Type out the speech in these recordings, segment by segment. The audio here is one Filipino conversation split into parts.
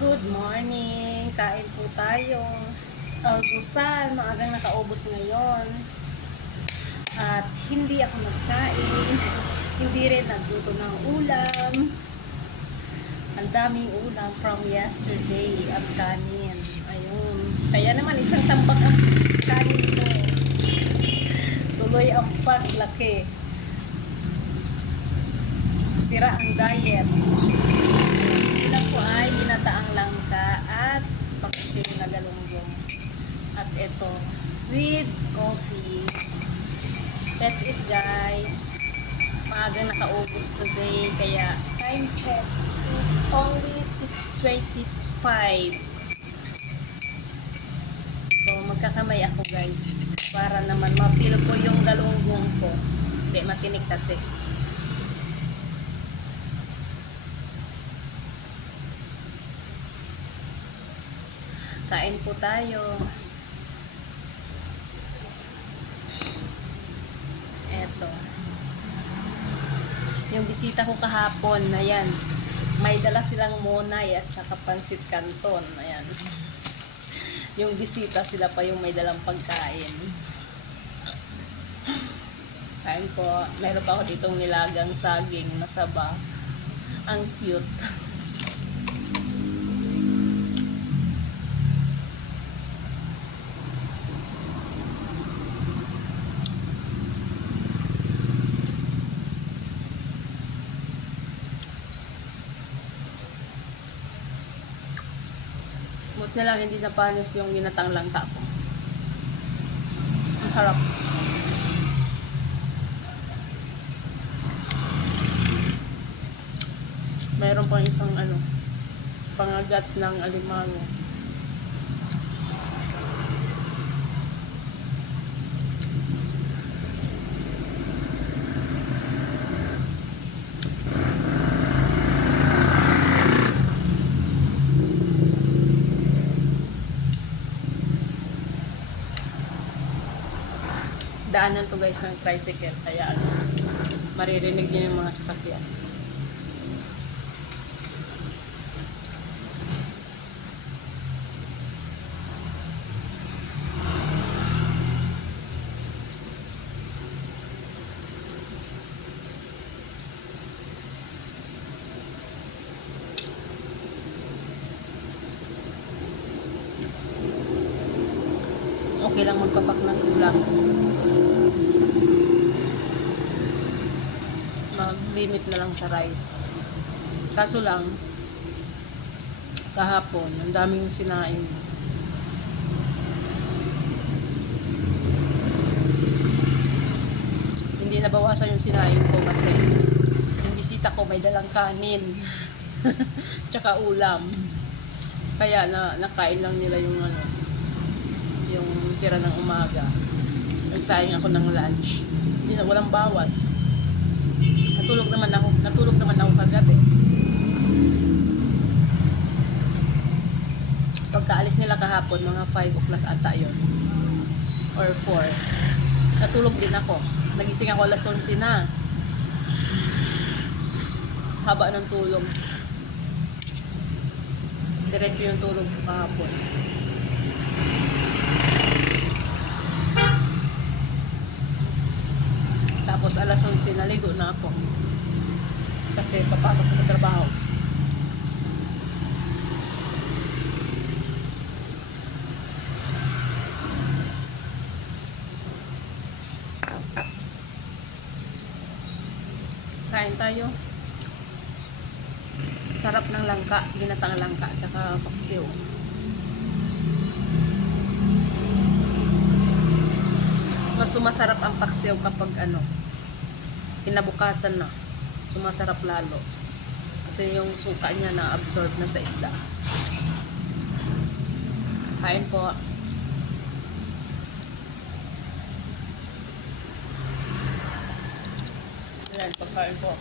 Good morning! Kain po tayo. Almusal, maagang nakaubos ngayon. At hindi ako nagsaing. Hindi rin nagluto ng ulam. Ang daming ulam from yesterday at kanin. Ayun. Kaya naman isang tambak ang kanin ko. Tuloy ang paglaki. Sira ang diet. Ulam ko ay ginataang langka at paksiw na galunggong. At ito, with coffee. That's it guys. Maaga nakaubos today, kaya time check. It's only 6:25. So magkakamay ako guys, para naman ma-feel ko yung galunggong ko. Hindi, matinik kasi. Kain po tayo. Eto. Yung bisita ko kahapon, ayan. May dala silang monay at saka pansit canton. Ayan. Yung bisita, sila pa yung may dalang pagkain. Kain po. Meron pa ako ditong nilagang saging na saba. Ang cute. Buti na lang hindi napanis yung ginatang langka ko. Ang harap. Mayroon pang isang pangagat ng alimango. Daanan to guys ng tricycle, kaya maririnig niyo yung mga sasakyan. Okay lang magpapak ng ulam. Mag-limit na lang sa rice. Kaso lang, kahapon, ang daming sinaing. Hindi nabawasan yung sinaing ko kasi yung bisita ko may dalang kanin. Tsaka ulam. Kaya nakain lang nila yung yung tira ng umaga. Nagsayang ako ng lunch. Hindi na, walang bawas. Natulog naman ako kagabi. Pagkaalis nila kahapon, mga 5 o'clock ata yun. Or 4. Natulog din ako. Nagising ako alas 11 na. Haba ng tulog. Diretso yung tulog ko kahapon. Tapos alas 11 naligo na ako. Kasi papasok ko sa trabaho. Kain tayo. Sarap ng langka, ginatang langka, tsaka paksiw. Mas sumasarap ang paksiw kapag kinabukasan na. Sumasarap lalo. Kasi yung suka niya na-absorb na sa isda. Kain po. Ayan, pagkain po.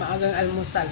Maagang almusal.